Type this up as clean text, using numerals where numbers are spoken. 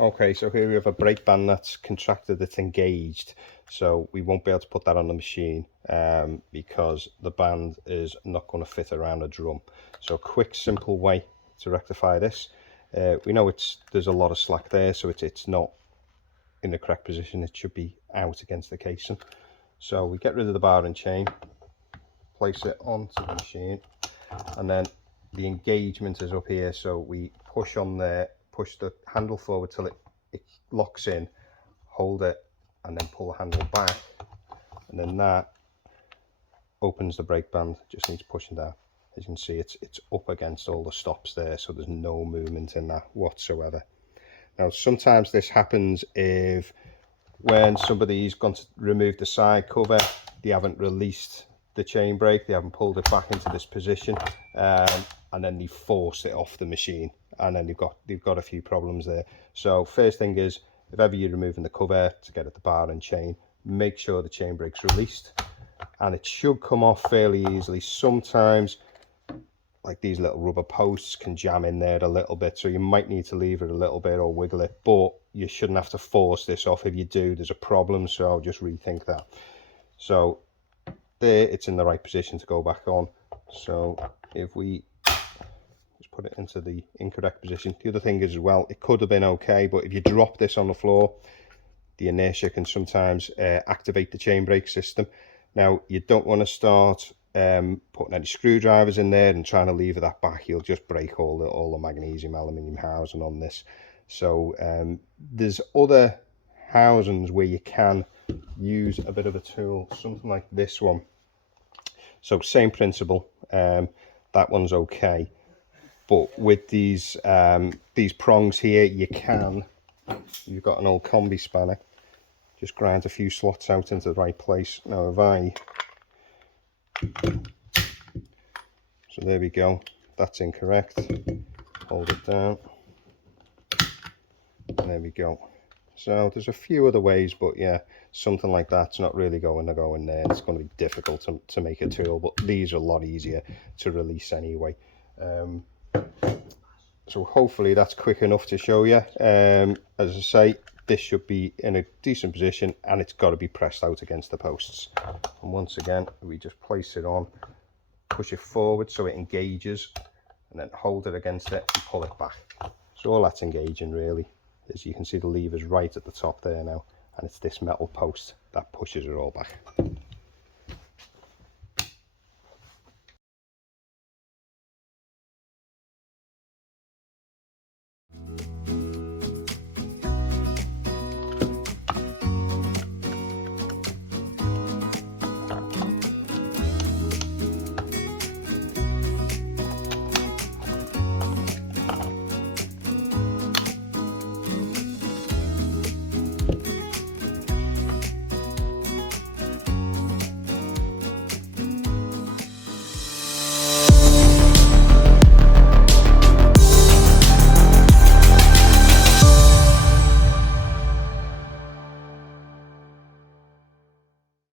Okay, so here we have a brake band that's contracted, it's engaged, so we won't be able to put that on the machine because the band is not going to fit around a drum. So a quick simple way to rectify this, we know there's a lot of slack there, so it's not in the correct position. It should be out against the casing. So we get rid of the bar and chain, place it onto the machine, and then the engagement is up here, so we push on there, push the handle forward till it locks in, hold it, and then pull the handle back, and then that opens the brake band. Just needs pushing down. As you can see, it's up against all the stops there, so there's no movement in that whatsoever. Now sometimes this happens if when somebody's gone to remove the side cover, they haven't released the chain brake, they haven't pulled it back into this position, and then they forced it off the machine, and then they've got a few problems there. So first thing is, if ever you're removing the cover to get at the bar and chain, make sure the chain brake's released, and it should come off fairly easily. Sometimes like these little rubber posts can jam in there a little bit, so you might need to leave it a little bit or wiggle it, but you shouldn't have to force this off. If you do, there's a problem, so I'll just rethink that. So there, it's in the right position to go back on. So if we just put it into the incorrect position, the other thing is as well, it could have been okay, but if you drop this on the floor, the inertia can sometimes activate the chain brake system. Now you don't want to start putting any screwdrivers in there and trying to lever that back. You'll just break all the magnesium aluminium housing on this. So there's other housings where you can use a bit of a tool, something like this one. So same principle, that one's okay, but with these prongs here, you've got an old combi spanner, just grind a few slots out into the right place. Now so there we go, that's incorrect, hold it down, and there we go. So there's a few other ways, but yeah, something like that's not really going to go in there. It's going to be difficult to make a tool, but these are a lot easier to release anyway. So hopefully that's quick enough to show you. As I say, this should be in a decent position, and it's got to be pressed out against the posts. And once again, we just place it on, push it forward so it engages, and then hold it against it and pull it back. So all that's engaging really. As you can see, the lever's right at the top there now, and it's this metal post that pushes it all back.